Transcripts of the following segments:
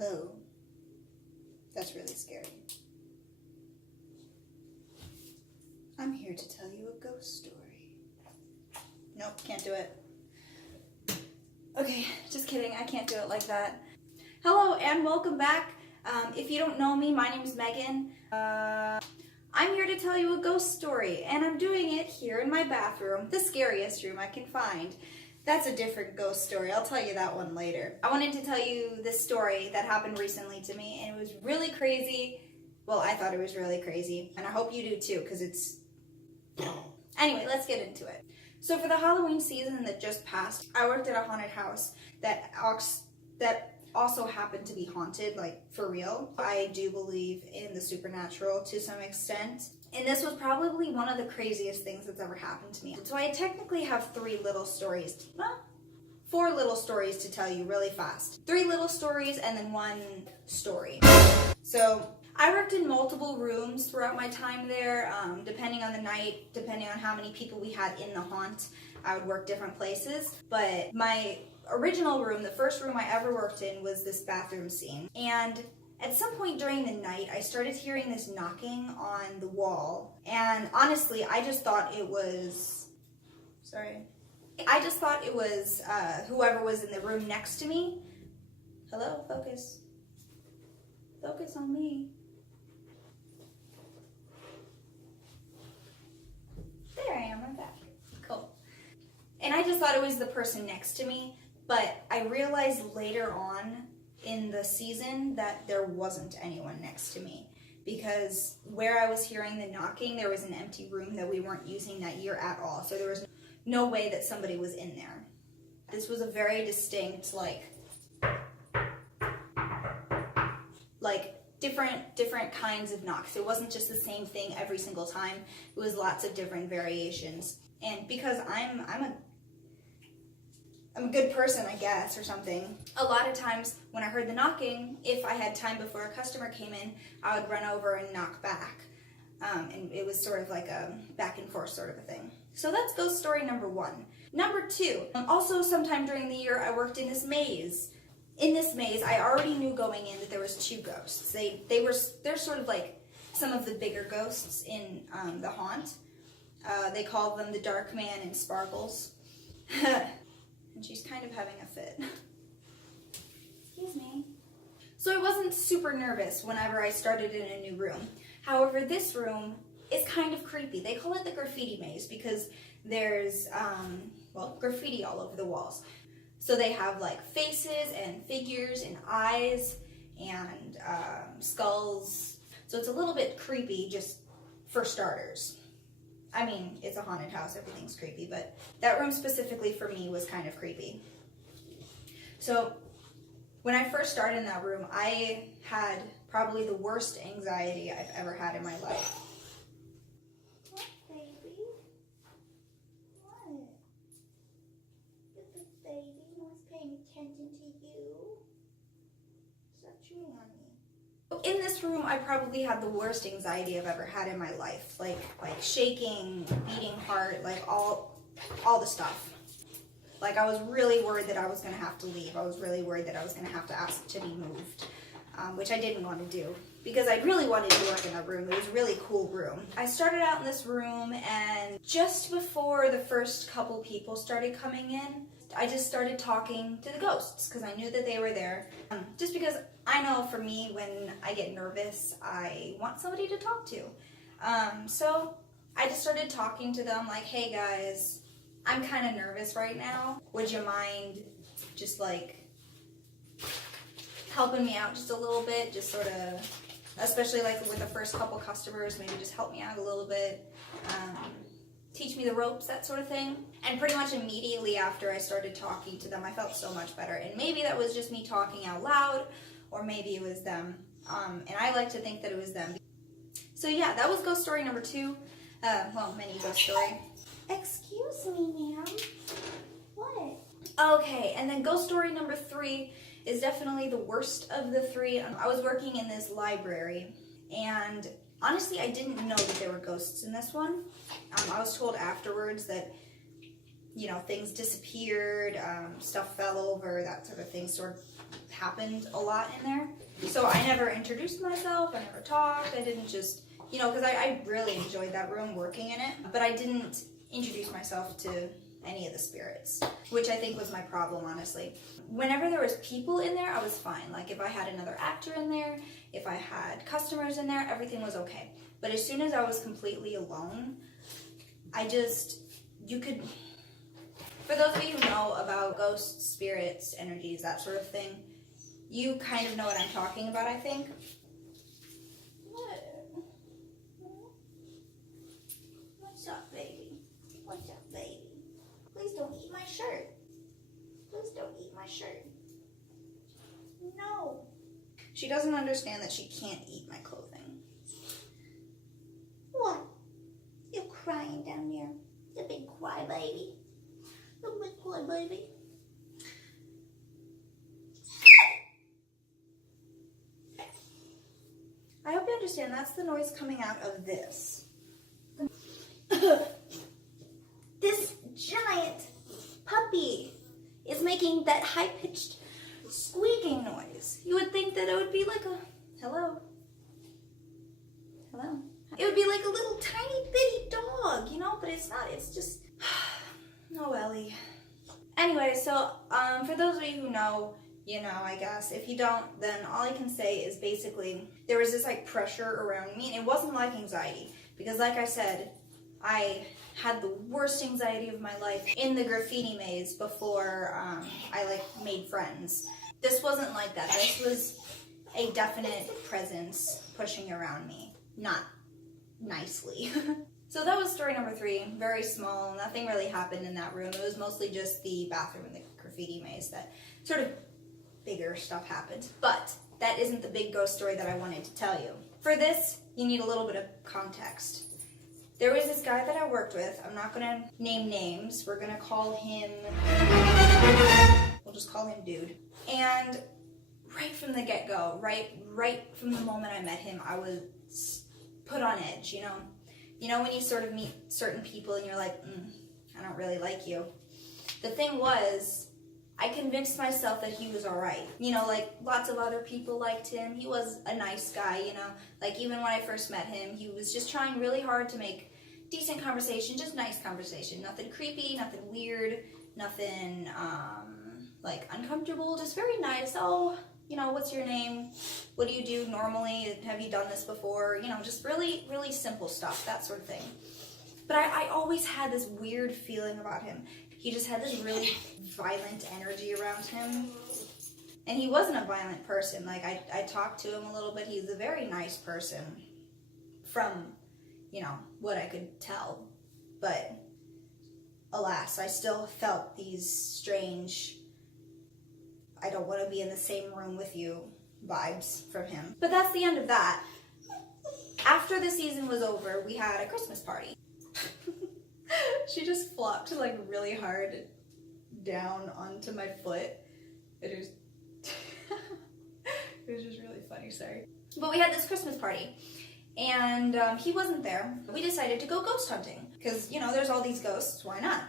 Hello. That's really scary. I'm here to tell you a ghost story. Nope, can't do it. Okay, just kidding. I can't do it like that. Hello and welcome back. If you don't know me, my name is Megan. I'm here to tell you a ghost story, and I'm doing it here in my bathroom, the scariest room I can find. That's a different ghost story. I'll tell you that one later. I wanted to tell you this story that happened recently to me, and it was really crazy. Well, I thought it was really crazy, and I hope you do too, because it's... Anyway, let's get into it. So for the Halloween season that just passed, I worked at a haunted house that also happened to be haunted, like for real. I do believe in the supernatural to some extent. And this was probably one of the craziest things that's ever happened to me. So I technically have four little stories to tell you really fast. 3 little stories and then 1 story. So I worked in multiple rooms throughout my time there, depending on the night, depending on how many people we had in the haunt. I would work different places, but my original room, the first room I ever worked in, was this bathroom scene. And at some point during the night, I started hearing this knocking on the wall. And honestly, I just thought it was... whoever was in the room next to me. Hello, focus. Focus on me. There I am, I'm back. Cool. And I just thought it was the person next to me, but I realized later on in the season that there wasn't anyone next to me, because where I was hearing the knocking, there was an empty room that we weren't using that year at all, so there was no way that somebody was in there. This was a very distinct, different kinds of knocks. It wasn't just the same thing every single time. It was lots of different variations. And because I'm a good person, I guess, or something, a lot of times when I heard the knocking, if I had time before a customer came in, I would run over and knock back. And it was sort of like a back and forth sort of a thing. So that's ghost story number 1. Number 2, also sometime during the year, I worked in this maze. In this maze, I already knew going in that there was 2 ghosts. They're sort of like some of the bigger ghosts in the haunt. They called them the Dark Man and Sparkles. And she's kind of having a fit. Excuse me. So I wasn't super nervous whenever I started in a new room. However, this room is kind of creepy. They call it the graffiti maze because there's, graffiti all over the walls. So they have like faces and figures and eyes and skulls. So it's a little bit creepy just for starters. I mean, it's a haunted house, everything's creepy, but that room specifically for me was kind of creepy. So when I first started in that room, I had probably the worst anxiety I've ever had in my life. What, baby? What? Good baby, no one's paying attention to you. Stop chewing on me. In this room, I probably had the worst anxiety I've ever had in my life. Like shaking, beating heart, like all the stuff. Like I was really worried that I was going to have to leave. I was really worried that I was going to have to ask to be moved, which I didn't want to do because I really wanted to work in that room. It was a really cool room. I started out in this room, and just before the first couple people started coming in, I just started talking to the ghosts because I knew that they were there. Just because I know for me, when I get nervous, I want somebody to talk to. So I just started talking to them like, hey guys, I'm kind of nervous right now. Would you mind just like helping me out just a little bit? Just sort of, especially like with the first couple customers, maybe just help me out a little bit. Teach me the ropes, that sort of thing. And pretty much immediately after I started talking to them, I felt so much better. And maybe that was just me talking out loud, or maybe it was them. And I like to think that it was them. So yeah, that was ghost story number 2. Mini ghost story. Excuse me, ma'am. What? Okay, and then ghost story number 3 is definitely the worst of the 3. I was working in this library, and honestly, I didn't know that there were ghosts in this one. I was told afterwards that things disappeared, stuff fell over, that sort of thing sort of happened a lot in there. So I never introduced myself, I never talked, I didn't just, because I really enjoyed that room working in it, but I didn't introduce myself to any of the spirits, which I think was my problem, honestly. Whenever there was people in there, I was fine. Like if I had another actor in there, if I had customers in there, everything was okay. But as soon as I was completely alone, for those of you who know about ghosts, spirits, energies, that sort of thing, you kind of know what I'm talking about, I think. What? What's up, baby? What's up, baby? Please don't eat my shirt. Please don't eat my shirt. No. She doesn't understand that she can't eat my clothing. What? You're crying down there. The big crybaby. The big crybaby. I hope you understand that's the noise coming out of this. This giant puppy is making that high-pitched squeaking noise. You would think that it would be like a hello. Hello. It would be like a little tiny bitty dog, but it's not. It's just oh, Ellie. Anyway, so for those of you who know, I guess. If you don't, then all I can say is basically there was this like pressure around me, and it wasn't like anxiety, because like I said, I had the worst anxiety of my life in the graffiti maze before I made friends. This wasn't like that. This was a definite presence pushing around me, not nicely. So that was story number 3. Very small. Nothing really happened in that room. It was mostly just the bathroom and the graffiti maze that sort of bigger stuff happened. But that isn't the big ghost story that I wanted to tell you. For this, you need a little bit of context. There was this guy that I worked with. I'm not going to name names. We're going to call him... We'll just call him Dude. And right from the get-go, right from the moment I met him, I was put on edge, when you sort of meet certain people and you're like, I don't really like you. The thing was, I convinced myself that he was alright. Lots of other people liked him. He was a nice guy, even when I first met him, he was just trying really hard to make decent conversation, just nice conversation. Nothing creepy, nothing weird, nothing, uncomfortable, just very nice. Oh, what's your name? What do you do normally? Have you done this before? Just really, really simple stuff, that sort of thing. But I always had this weird feeling about him. He just had this really violent energy around him. And he wasn't a violent person. I talked to him a little bit. He's a very nice person from, what I could tell. But alas, I still felt these strange, I don't want to be in the same room with you vibes from him. But that's the end of that. After the season was over, we had a Christmas party. She just flopped really hard down onto my foot. It was it was just really funny, sorry. But we had this Christmas party, and he wasn't there. We decided to go ghost hunting, because, there's all these ghosts, why not?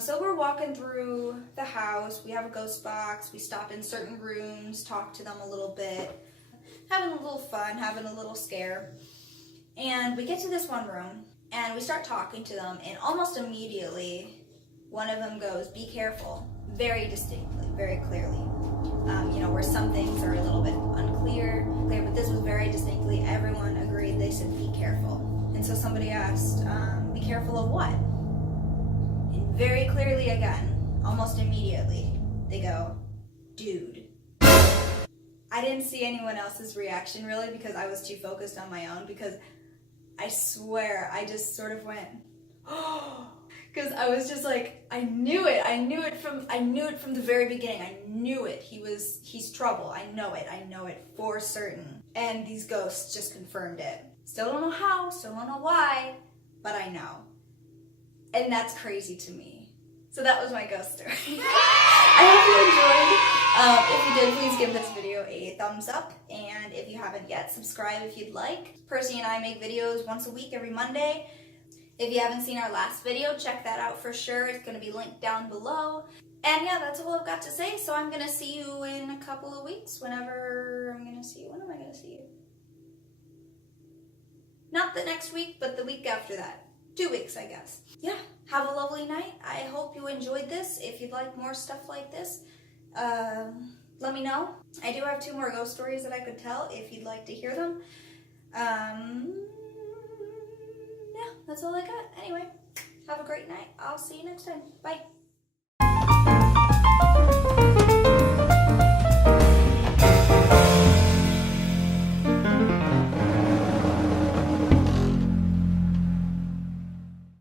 So we're walking through the house, we have a ghost box, we stop in certain rooms, talk to them a little bit, having a little fun, having a little scare. And we get to this one room, and we start talking to them, and almost immediately, one of them goes, "Be careful," very distinctly, very clearly. Where some things are a little bit unclear, but this was very distinctly, everyone agreed, they said, "Be careful." And so somebody asked, "Be careful of what?" And very clearly again, almost immediately, they go, "Dude." I didn't see anyone else's reaction really, because I was too focused on my own, because I swear I just sort of went, oh, because I was just like, I knew it from the very beginning. I knew it. He's trouble. I know it for certain. And these ghosts just confirmed it. Still don't know how, still don't know why, but I know. And that's crazy to me. So that was my ghost story. I hope you enjoyed. If you did, please give this video a thumbs up. And if you haven't yet, subscribe if you'd like. Percy and I make videos once a week, every Monday. If you haven't seen our last video, check that out for sure. It's going to be linked down below. And yeah, that's all I've got to say. So I'm going to see you in a couple of weeks whenever I'm going to see you. When am I going to see you? Not the next week, but the week after that. 2 weeks, I guess. Yeah, have a lovely night. I hope you enjoyed this. If you'd like more stuff like this, let me know. I do have 2 more ghost stories that I could tell if you'd like to hear them. Yeah, that's all I got. Anyway, have a great night. I'll see you next time. Bye.